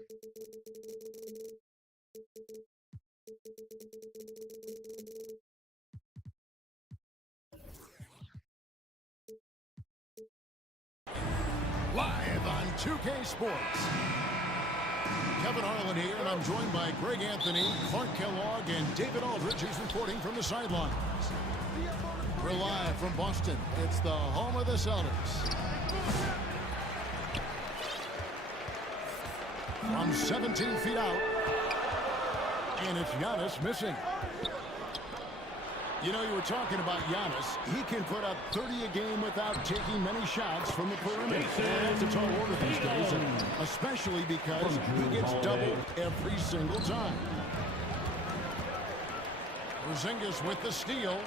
Live on 2K Sports. Kevin Harlan here, and I'm joined by Greg Anthony, Clark Kellogg, and David Aldridge, who's reporting from the sidelines. We're live from Boston. It's the home of the Celtics. From 17 feet out, and it's Giannis missing. You know, you were talking about Giannis. He can put up 30 a game without taking many shots from the perimeter. That's a tall order these days, and especially because he gets doubled every single time. Porzingis with the steal.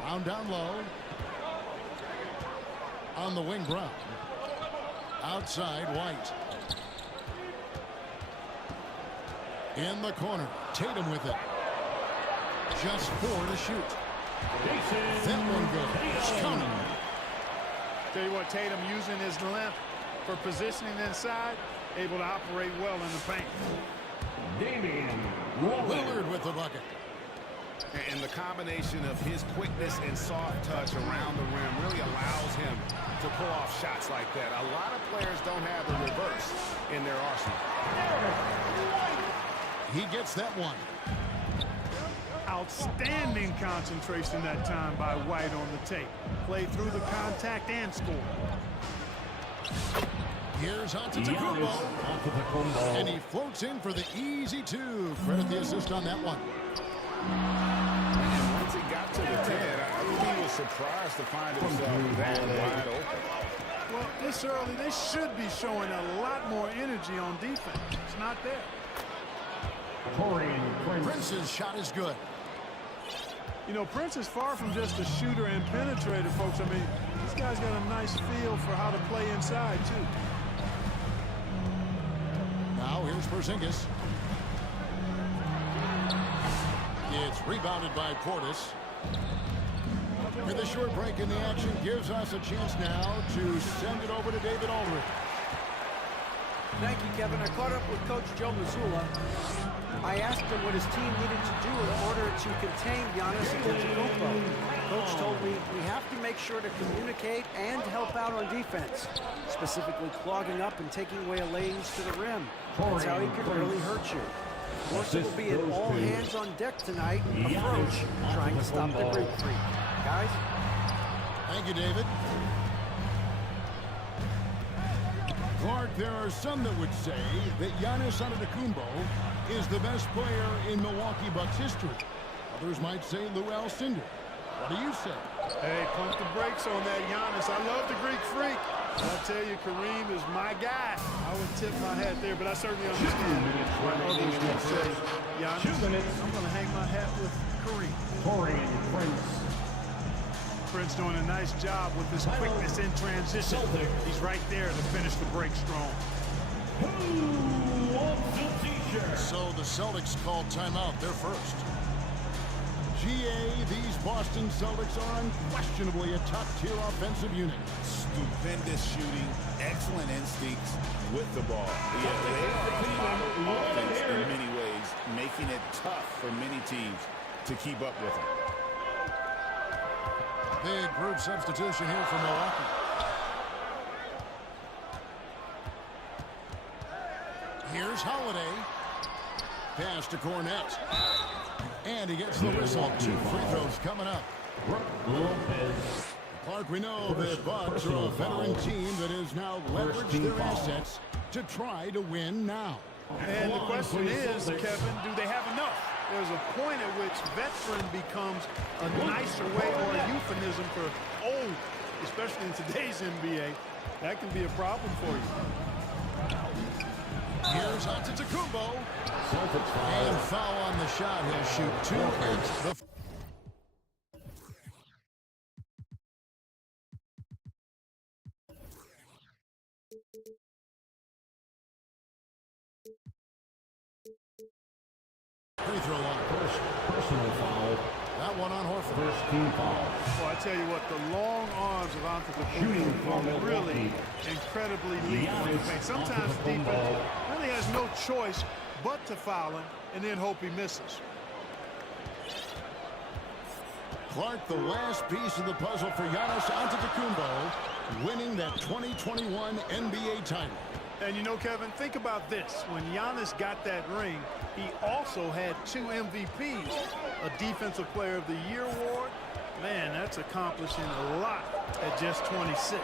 Brown down low. On the wing, Brown. Outside, White. In the corner, Tatum with it. Just 4 to shoot. That one goes. Coming. Tell you what, Tatum using his length for positioning inside, able to operate well in the paint. Lillard with the bucket. And the combination of his quickness and soft touch around the rim really allows him to pull off shots like that. A lot of players don't have the reverse in their arsenal. He gets that one. Outstanding concentration that time by White on the tape. Played through the contact and scored. Here's Antetokounmpo. And he floats in for the easy 2. Credit the assist on that one. And once he got to the 10, I think he was surprised to find himself that wide open. Well, this early, they should be showing a lot more energy on defense. It's not there. Prince's shot is good. You know, Prince is far from just a shooter and penetrator, folks. I mean, this guy's got a nice feel for how to play inside, too. Now here's Porzingis. It's rebounded by Portis. With a short break in the action, gives us a chance now to send it over to David Aldridge. Thank you, Kevin. I caught up with Coach Joe Mazzulla. I asked him what his team needed to do in order to contain Giannis Antetokounmpo. Coach told me we have to make sure to communicate and help out on defense, specifically clogging up and taking away lanes to the rim. That's how he could really hurt you. Of course, it will be an all-hands-on-deck tonight approach, trying to stop the Greek freak. Guys? Thank you, David. Clark, there are some that would say that Giannis Antetokounmpo is the best player in Milwaukee Bucks history. Others might say Lou Alcindor. What do you say? Hey, pump the brakes on that Giannis. I love the Greek freak. I tell you, Kareem is my guy. I would tip my hat there, but I certainly understand why others would say Giannis. I'm going to hang my hat with Kareem. Prince doing a nice job with his quickness in transition. He's right there to finish the break strong. So the Celtics called timeout. They're first. GA, these Boston Celtics are unquestionably a top-tier offensive unit. Stupendous shooting, excellent instincts with the ball. Yeah, they are a model offense in many ways, making it tough for many teams to keep up with them. Big group substitution here for Milwaukee. Here's Holiday. Pass to Cornette. And he gets the whistle. 2 free throws coming up. Clark, we know the Bucks are a veteran team that has now leveraged their assets to try to win now. And the question is, Kevin, do they have enough? There's a point at which veteran becomes a nicer way or a euphemism for old, especially in today's NBA. That can be a problem for you. Here's Antetokounmpo. And foul on the shot. He'll shoot 2 against the... free throw line. Personal foul. That one on Horford. First team foul. Well, I tell you what, the long arms of Antetokounmpo are really incredibly lethal. Sometimes the defense really has no choice but to foul him and then hope he misses. Clark, the last piece of the puzzle for Giannis Antetokounmpo, winning that 2021 NBA title. And you know, Kevin, think about this. When Giannis got that ring, he also had 2 MVPs, a Defensive Player of the Year award. Man, that's accomplishing a lot at just 26.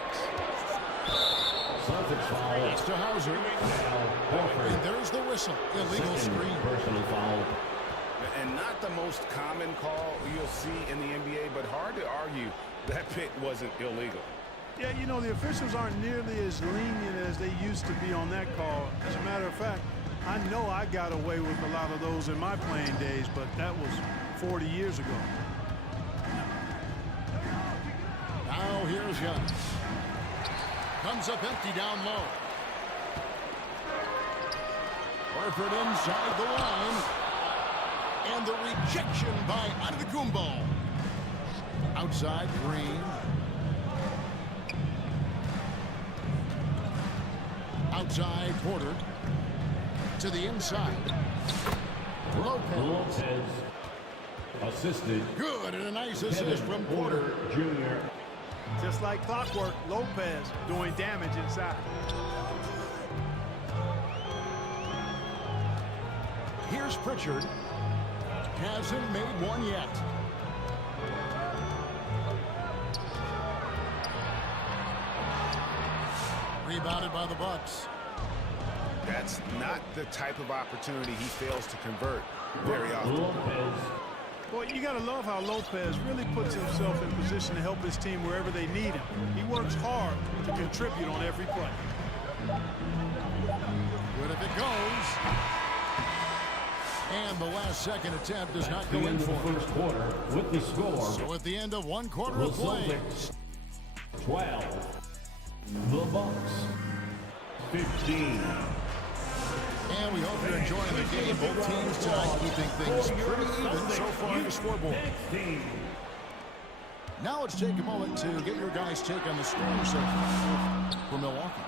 Celtics foul. It's to Hauser. And there's the whistle. Illegal screen. Personal foul. And not the most common call you'll see in the NBA, but hard to argue that pick wasn't illegal. Yeah, you know, the officials aren't nearly as lenient as they used to be on that call. As a matter of fact, I know I got away with a lot of those in my playing days, but that was 40 years ago. Now here's Giannis. Comes up empty down low. Horford inside the line. And the rejection by Antetokounmpo. Outside, Green. Outside, Porter. To the inside. Lopez assisted. Good, and a nice assist from Porter. Jr. Just like clockwork, Lopez doing damage inside. Here's Pritchard. Hasn't made one yet. Rebounded by the Bucks. That's not the type of opportunity he fails to convert very often. Lopez. Boy, you got to love how Lopez really puts himself in position to help his team wherever they need him. He works hard to contribute on every play. Good if it goes. And the last second attempt does not go in for the first quarter with the score. So at the end of one quarter The of play. Celtics 12. The Bucks 15. And we hope you're enjoying the game. Both teams tonight keeping things pretty even so far on the scoreboard. Now let's take a moment to get your guys' take on the scoring so far for Milwaukee.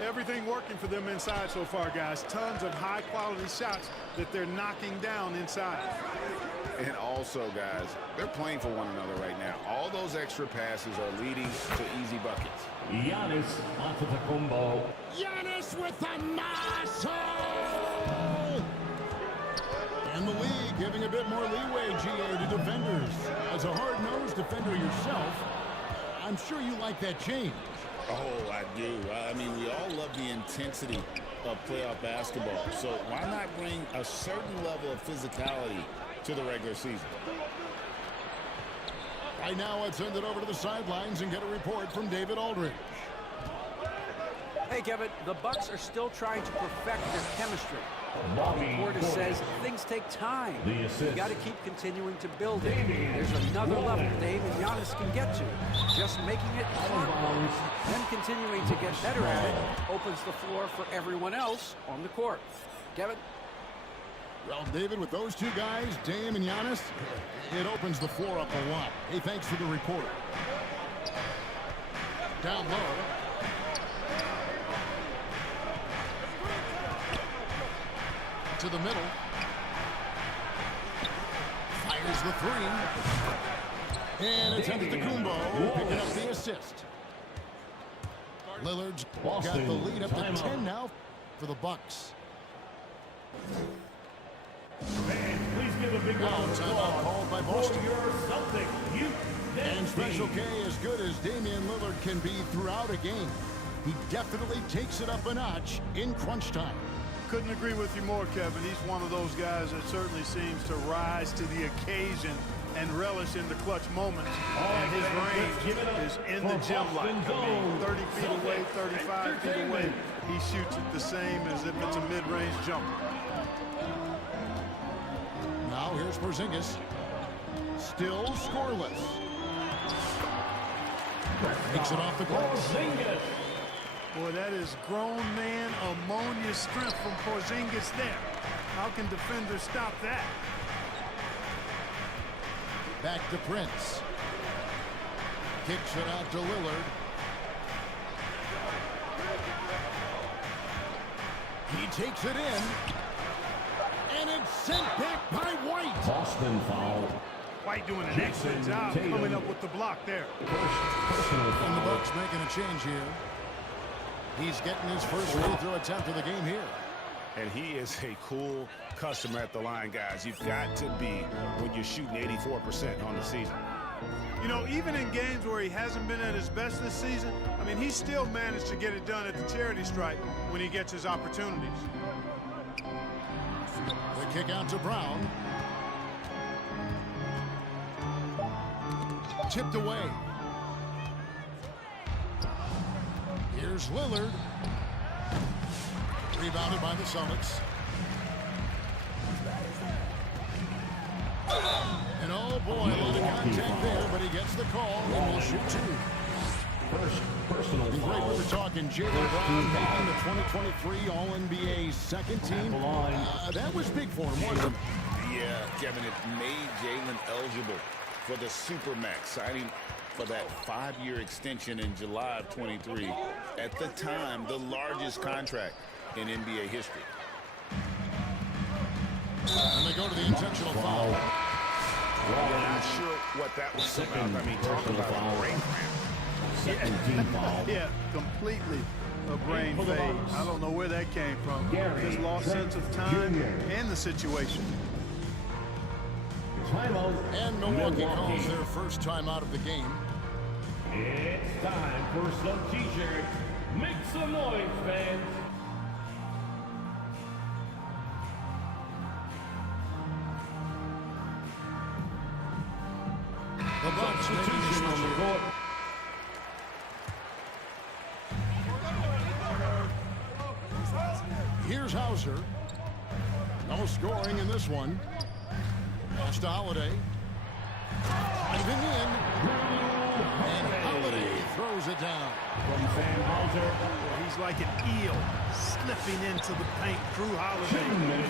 Everything working for them inside so far, guys. Tons of high-quality shots that they're knocking down inside. And also, guys, they're playing for one another right now. All those extra passes are leading to easy buckets. Giannis Antetokounmpo. Giannis with the muscle! And the league giving a bit more leeway, GA, to defenders. As a hard-nosed defender yourself, I'm sure you like that change. Oh, I do. I mean, we all love the intensity of playoff basketball. So why not bring a certain level of physicality to the regular season? Right now, let's send it over to the sidelines and get a report from David Aldridge. Hey, Kevin, the Bucks are still trying to perfect their chemistry. Bobby Porter Portis. says things take time. The You assist. got to keep continuing to build it. There's another level Dave and Giannis can get to. Just making it hard work, then continuing to get better at it opens the floor for everyone else on the court. Kevin? Well, David, with those two guys, Dame and Giannis, it opens the floor up a lot. Hey, thanks for the report. Down low. To the middle. Fires the three. And it's Antetokounmpo picking up the assist. Lillard's got the lead up to 10 now for the Bucks. Fans, please give a big round of Timeout applause called by for Boston. your Celtics youth And Special team. K, as good as Damian Lillard can be throughout a game, he definitely takes it up a notch in crunch time. Couldn't agree with you more, Kevin. He's one of those guys that certainly seems to rise to the occasion and relish in the clutch moments. And his range is in the gym like. I mean, 30 feet away, 35 feet away, he shoots it the same as if it's a mid-range jumper. Now here's Porzingis. Still scoreless. Makes it off the glass. Porzingis. Boy, that is grown man ammonia strength from Porzingis there. How can defenders stop that? Back to Prince. Kicks it out to Lillard. He takes it in. And it's sent back by White. Boston foul. White doing an excellent job coming up with the block there. And the Bucks making a change here. He's getting his first free throw attempt of the game here. And he is a cool customer at the line, guys. You've got to be when you're shooting 84% on the season. You know, even in games where he hasn't been at his best this season, I mean, he still managed to get it done at the charity stripe when he gets his opportunities. The kick out to Brown. Tipped away. Here's Lillard. Rebounded by the Celtics. And oh boy, a lot of contact there, but he gets the call and will shoot two. Personal And great, we were talking Jaylen Brown making the 2023 All-NBA second team. That was big for him, wasn't it? Yeah, Kevin, it made Jaylen eligible for the Supermax, signing for that 5-year extension in July of 23. At the time, the largest contract in NBA history. And they go to the intentional foul. We're not sure what that was about. I mean, talk about a brain cramp. Second team foul. Yeah, completely a brain fade. I don't know where that came from. Just lost sense of time and the situation. Timeout. And Milwaukee calls their first time out of the game. It's time for some t-shirts. Make some noise, fans. The Bucks making the Substitution on the switch. court. Here's Hauser. No scoring in this one. Pass to Holiday. Driving in. And Holiday throws it down. From Sam Hauser. He's like an eel slipping into the paint. Drew Holiday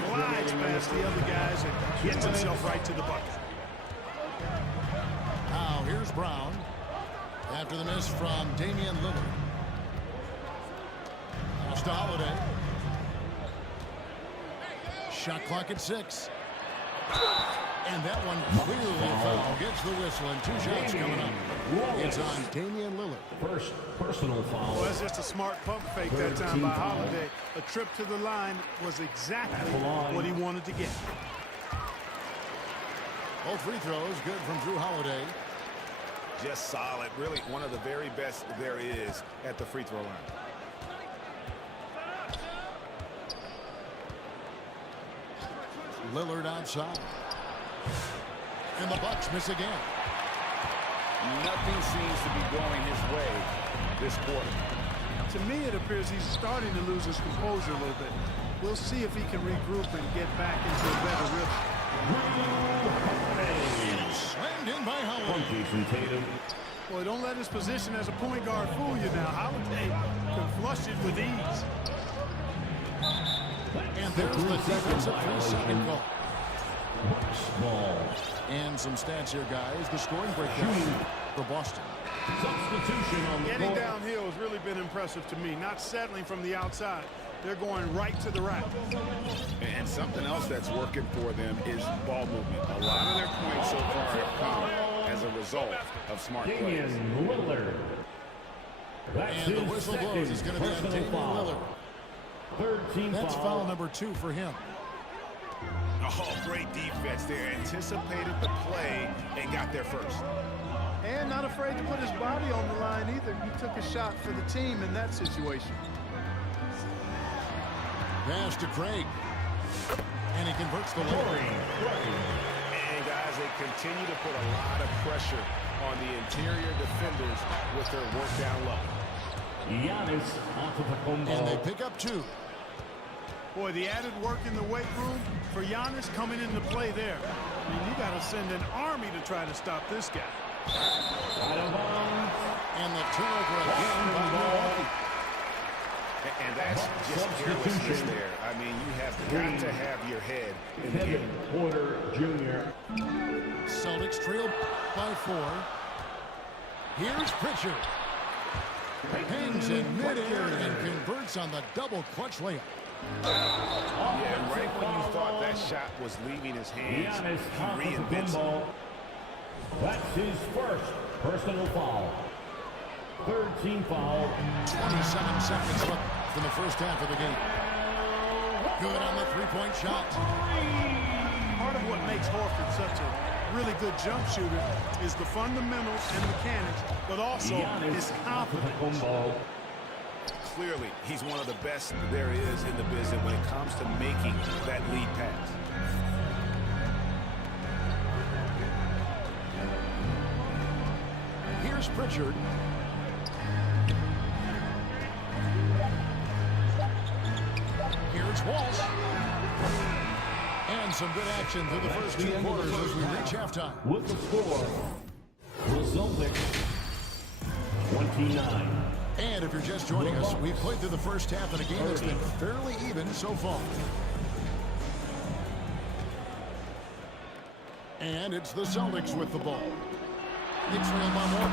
glides past the other guys and gets himself right to the bucket. Now here's Brown. After the miss from Damian Lillard. Pass to Holiday. Shot clock at 6. And that one clearly a foul. Gets the whistle and 2 shots coming up. It's on Damian Lillard. First personal foul. Well, that's just a smart pump fake that time by Holiday. A trip to the line was exactly what he wanted to get. Both free throws good from Drew Holiday. Just solid. Really one of the very best there is at the free throw line. Lillard outside. And the Bucks miss again. Nothing seems to be going his way this quarter. To me, it appears he's starting to lose his composure a little bit. We'll see if he can regroup and get back into a better rhythm. Slammed in by Holiday. Jason Tatum. Boy, don't let his position as a point guard fool you now. Holiday can flush it with ease. And there's the defensive 3-second call. Ball. And some stats here, guys. The scoring breakdown for Boston. Substitution on the Getting court. downhill has really been impressive to me. Not settling from the outside. They're going right to the rack. And something else that's working for them is ball movement. A lot of their points so far have come as a result of smart plays. Damian Lillard. That's And the his whistle blows. second It's going to be on personal Damian foul. Lillard. Third team That's foul. foul number 2 for him. Oh, great defense there. Anticipated the play and got there first. And not afraid to put his body on the line either. He took a shot for the team in that situation. Pass to Craig. And he converts the layup. And guys, they continue to put a lot of pressure on the interior defenders with their work down low. Giannis Antetokounmpo. And they pick up 2. Boy, the added work in the weight room for Giannis coming into play there. I mean, you got to send an army to try to stop this guy. Out of bounds. And the turnover again by Milwaukee. And that's just carelessness there. I mean, you have got to have your head in the Kevin game. Porter Jr. Celtics trail by 4. Here's Pritchard. Hangs in midair and converts on the double clutch layup. Yeah, right when you thought that shot was leaving his hands, he reinvents it. That's his first personal foul. Third team foul. 27 seconds left in the first half of the game. Good on the three-point shot. Part of what makes Horford such a really good jump shooter is the fundamentals and mechanics, but also his confidence. Clearly, he's one of the best there is in the business when it comes to making that lead pass. Here's Pritchard. Here's Walsh. And some good action through the first 2 quarters as we reach halftime. With the score, the Celtics 29. And if you're just joining us, we've played through the first half in a game that's been fairly even so far. And it's the Celtics with the ball. It's real by Moore.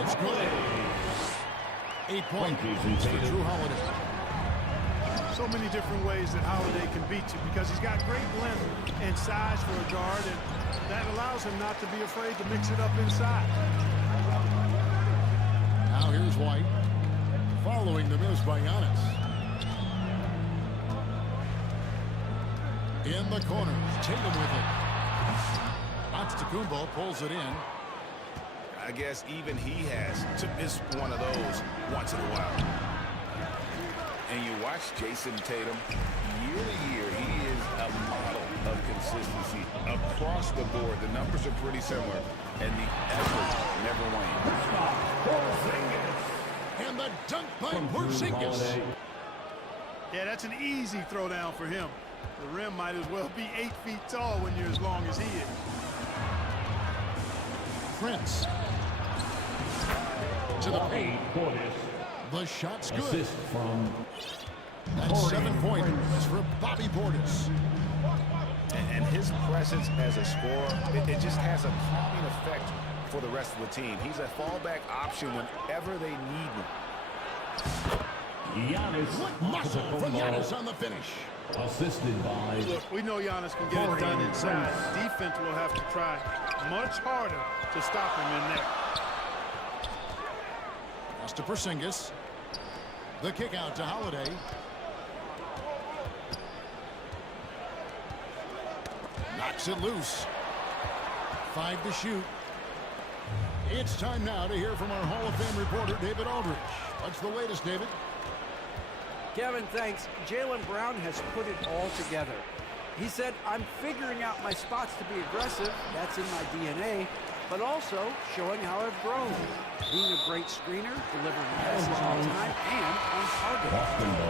It's good. 8 points for Drew Holiday. So many different ways that Holiday can beat you because he's got great length and size for a guard, and that allows him not to be afraid to mix it up inside. Now here's White. Following the miss by Giannis. In the corner. Tatum with it. Antetokounmpo pulls it in. I guess even he has to miss one of those once in a while. And you watch Jason Tatum, year to year, he is a model of consistency. Across the board, the numbers are pretty similar, and the effort never wanes. And the dunk by Porzingis. Yeah, that's an easy throwdown for him. The rim might as well be 8 feet tall when you're as long as he is. Prince. To the paint. The shot's good. Assist from That's 7 points for Bobby Portis. And his presence as a scorer, it just has a calming effect for the rest of the team. He's a fallback option whenever they need him. Giannis. What muscle for Giannis on the finish. Assisted by... Look, we know Giannis can get it done inside. Defense will have to try much harder to stop him in there. Pass to Porzingis. The kick out to Holiday. Knocks it loose. 5 to shoot. It's time now to hear from our Hall of Fame reporter, David Aldridge. What's the latest, David? Kevin, thanks. Jaylen Brown has put it all together. He said, I'm figuring out my spots to be aggressive. That's in my DNA. But also showing how I've grown. Being a great screener, delivering passes on time, and on target.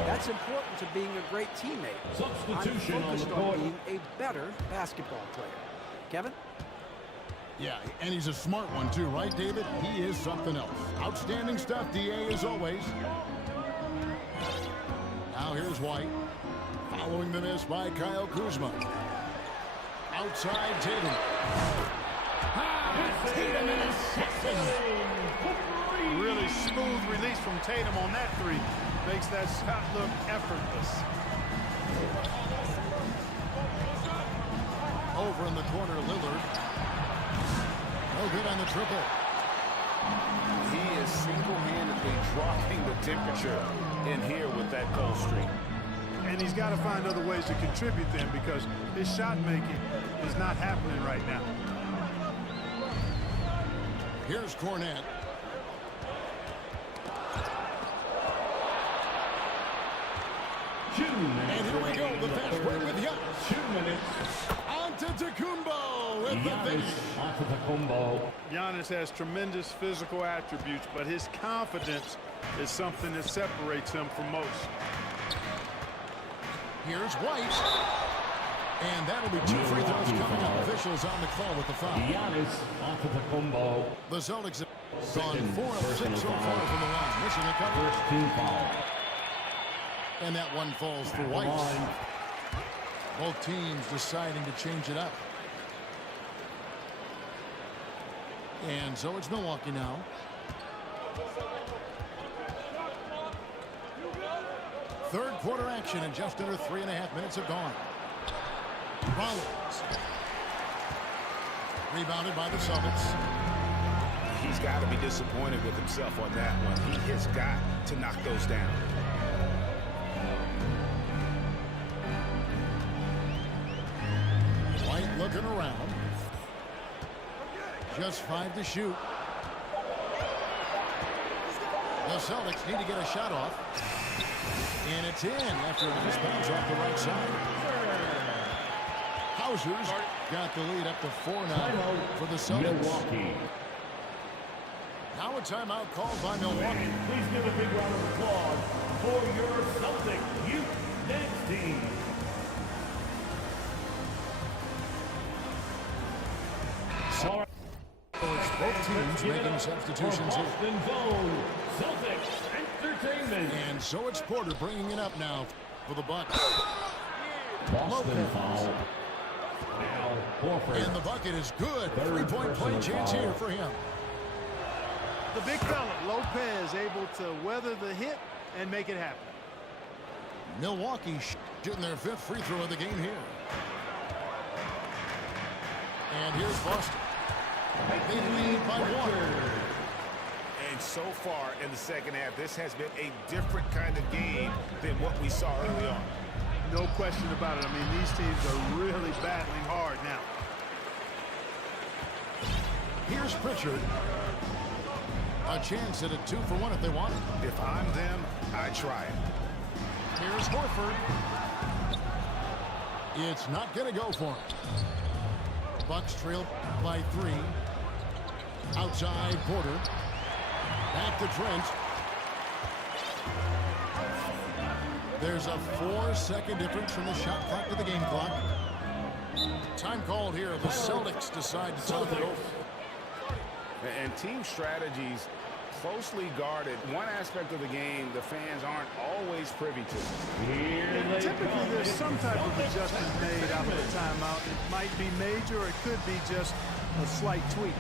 That's important to being a great teammate. Substitution I'm focused on being a better basketball player. Kevin? Yeah, and he's a smart one too, right, David? He is something else. Outstanding stuff, DA, as always. Now here's White. Following the miss by Kyle Kuzma. Outside Tatum. Tatum and assassin. Really smooth release from Tatum on that three. Makes that shot look effortless. Over in the corner, Lillard. No good on the triple. He is single-handedly dropping the temperature in here with that cold streak. And he's got to find other ways to contribute then because his shot making is not happening right now. Here's Cornette. And here we go, the fast break with Giannis. 2 minutes. Antetokounmpo with the finish. Antetokounmpo. Giannis has tremendous physical attributes, but his confidence is something that separates him from most. Here's White. And that'll be 2 free throws coming up. Officials on the call with the foul. Giannis Antetokounmpo. The Celtics have gone 4 of 6 so far from the line. Missing a couple. First team foul. And that one falls for White. Both teams deciding to change it up. And so it's Milwaukee now. Third quarter action, and just under 3.5 minutes have gone. Rollins. Rebounded by the Celtics. He's got to be disappointed with himself on that one. He has got to knock those down. White looking around. Just 5 to shoot. The Celtics need to get a shot off. And it's in after a nice bounce off the right side. Hauser's got the lead up to 4 now for the Celtics. Milwaukee. Now a timeout called by Milwaukee. Please give a big round of applause for your Celtic youth dance team. All right. Both teams making substitutions here. Boston Zone, Celtics Entertainment. And so it's Porter bringing it up now for the Bucks. Boston foul. Now, Horford. And the bucket is good. Third 3-point play personal chance foul. here for him. The big fella, Lopez, able to weather the hit and make it happen. Milwaukee shooting their 5th free throw of the game here. And here's Boston. They lead by 1. And so far in the second half, this has been a different kind of game than what we saw early on. No question about it. I mean, these teams are really battling hard now. Here's Pritchard. A chance at a 2-for-1 if they want it. If I'm them, I try it. Here's Horford. It's not going to go for him. Bucks trail by 3. Outside Porter. Back to Trent. There's a 4-second difference from the shot clock to the game clock. Time called here. The Celtics decide to talk it over. And team strategies closely guarded. One aspect of the game the fans aren't always privy to. And typically, there's some type of adjustment made out of the timeout. It might be major, or it could be just a slight tweak.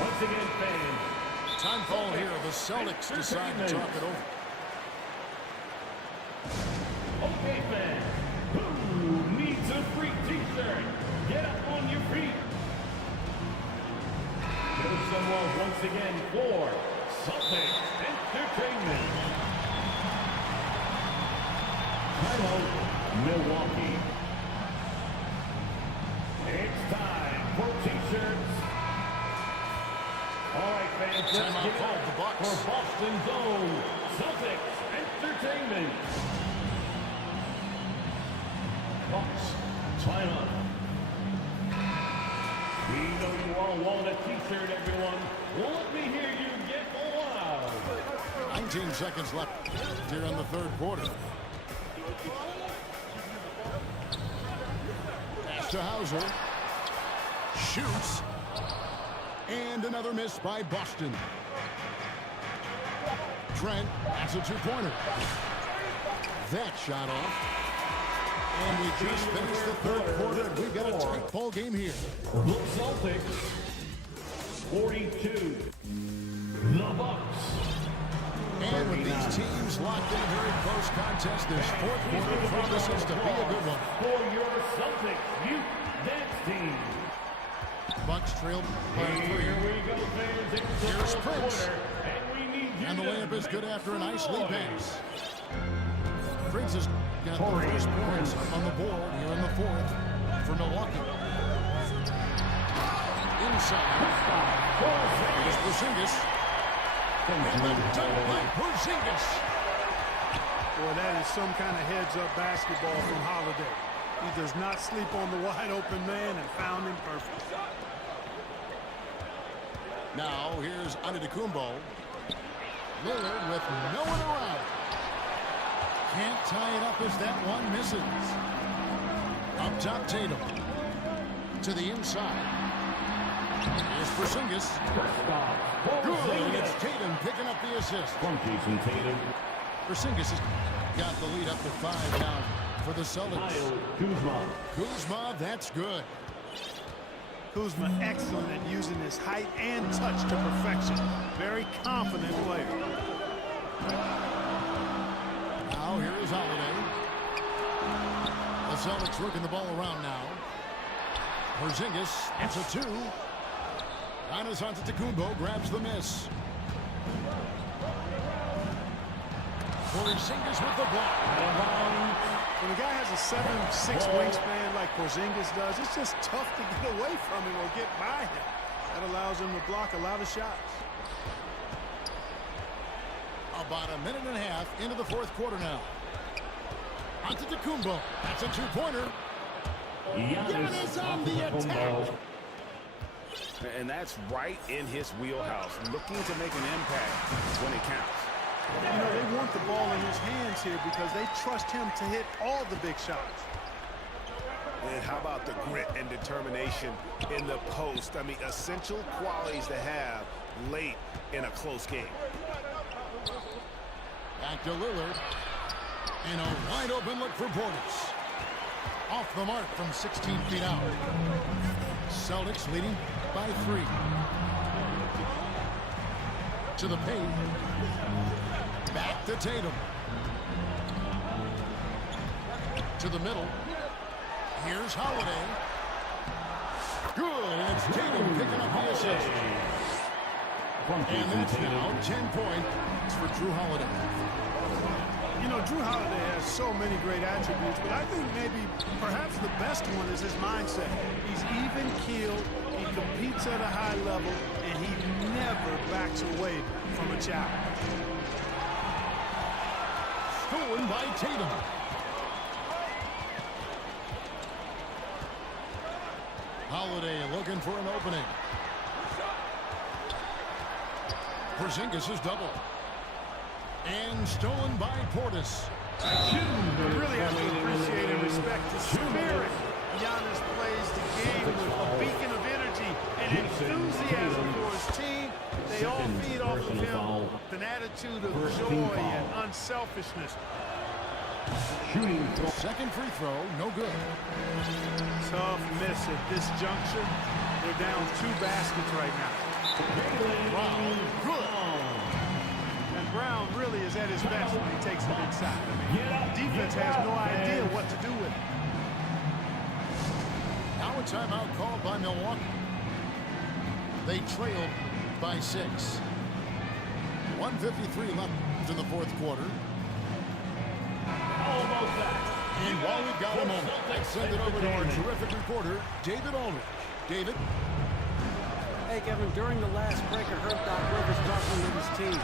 Once again, fans. Time called here. The Celtics decide to talk it over. Okay, fans. Who needs a free t-shirt? Get up on your feet. Give some love once again for Celtics Entertainment. Timeout, Milwaukee. It's time for t-shirts. All right, fans, let's Timeout give it called up the Bucks. for Boston Zone Celtics Entertainment. Bucks, timeout. We know you all want a t-shirt, everyone. Well, let me hear you get loud. 19 seconds left here in the third quarter. Pass to Hauser. Shoots. And another miss by Boston. Trent has a 2-pointer. That shot off. And we just finished the third quarter, and we've got a tight ball game here. The Celtics, 42. The Bucks. And with these teams locked in a very close contest, this fourth quarter promises to be a good one. For your Celtics youth dance team. Bucks trail by 3. Here we go, fans. It's the Here's fourth Prince. quarter, and we need you And the to layup is good after a nice lead noise. pass. Prince has got the first points on the board here in the fourth for Milwaukee. Inside. Here's Porzingis. And the dunk by Porzingis. Boy, that is some kind of heads-up basketball from Holiday. He does not sleep on the wide-open man and found him perfect. Now here's Antetokounmpo. Lillard with no one around. Can't tie it up as that one misses. Up top, Tatum. To the inside. Here's Porzingis. Good. It's Tatum picking up the assist. From Jason Tatum. Porzingis has got the lead up to 5 now For the Celtics. Kuzma, that's good. Kuzma excellent at using his height and touch to perfection. Very confident player. Now here is Holiday. The Celtics working the ball around now. Porzingis, it's a 2. Giannis Antetokounmpo grabs the miss. Porzingis with the block. When a guy has a 7'6" wingspan like Porzingis does, it's just tough to get away from him or get by him. That allows him to block a lot of shots. About a minute and a half into the fourth quarter now. Antetokounmpo, that's a 2-pointer. Giannis on the attack. And that's right in his wheelhouse, looking to make an impact when it counts. You know, they want the ball in his hands here because they trust him to hit all the big shots. And how about the grit and determination in the post? I mean, essential qualities to have late in a close game. Back to Lillard. And a wide open look for Portis. Off the mark from 16 feet out. Celtics leading by 3. To the paint. Back to Tatum. To the middle. Here's Holiday. Good, and it's Tatum picking up the assist. And that's now 10 points for Drew Holiday. You know, Drew Holiday has so many great attributes, but I think maybe perhaps the best one is his mindset. He's even-keeled, he competes at a high level, and he never backs away from a challenge. Stolen by Tatum. Holiday looking for an opening. Porzingis is double. And stolen by Portis. You really have to appreciate and respect the spirit Giannis plays the game with, a beacon of energy and enthusiasm for his team. They all feed off of him with an attitude of joy and unselfishness. Second free throw, no good. Tough miss at this juncture. They're down 2 baskets right now. Brown, good. And Brown really is at his best when he takes it inside. I mean, defense has no idea what to do with it. Now a timeout called by Milwaukee. They trailed by 6. 1:53 left in the fourth quarter. And while we've got a moment, let's send it over to our terrific reporter, David Aldridge. David? Hey, Kevin, during the last break, I heard Doc Rivers talking with his team.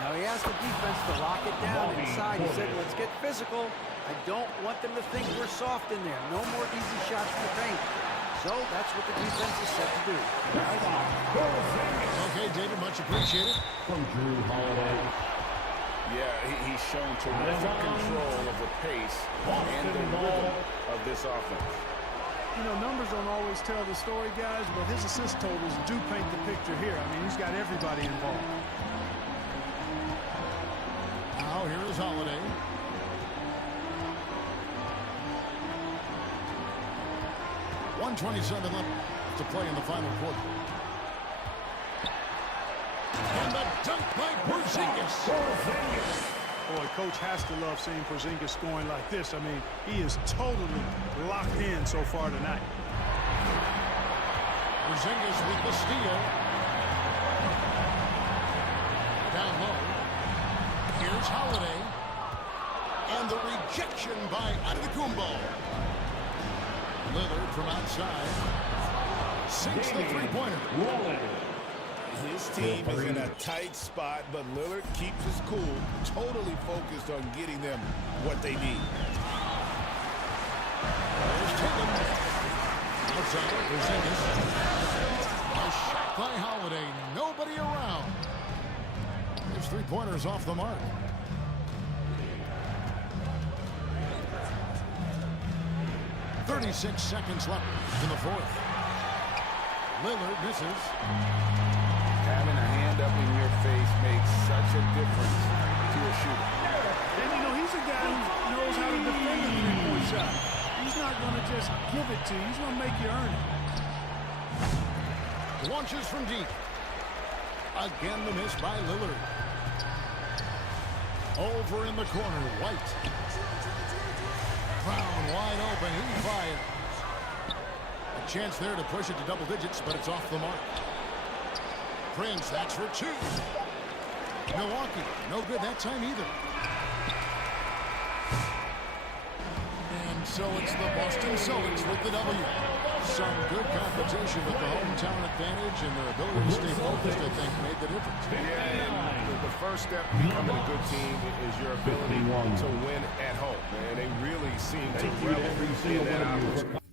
Now, he asked the defense to lock it down inside. He said, let's get physical. I don't want them to think we're soft in there. No more easy shots in the paint. So that's what the defense is set to do. Okay, David, much appreciated. From Drew Holiday. Yeah, he's shown terrific control of the pace and the rhythm of this offense. You know, numbers don't always tell the story, guys, but his assist totals do paint the picture here. I mean, he's got everybody involved. Now here is Holiday. .127 left to play in the final quarter. And the dunk by Porzingis. Boy, Coach has to love seeing Porzingis scoring like this. I mean, he is totally locked in so far tonight. Porzingis with the steal. Down low. Here's Holiday. And the rejection by Antetokounmpo. Lillard from outside. Sinks the three-pointer. His team is in a tight spot, but Lillard keeps his cool, totally focused on getting them what they need. There's Tatum. Outside, Porzingis. A shot by Holiday. Nobody around. His three-pointers off the mark. .36 seconds left in the fourth. Lillard misses. Having a hand up in your face makes such a difference to a shooter. And, you know, he he's a guy who knows how to defend a three-point shot. He's not going to just give it to you. He's going to make you earn it. Launches from deep. Again, the miss by Lillard. Over in the corner, White. Brown wide open. He fires. A chance there to push it to double digits, but it's off the mark. Prince, that's for two. Milwaukee, no good that time either. And so it's the Boston Celtics with the W. Some good competition with the hometown advantage and their ability to stay focused, I think, made the difference. Yeah, and the first step to becoming a good team is your ability to win at home. And they really seem to relish in that opportunity.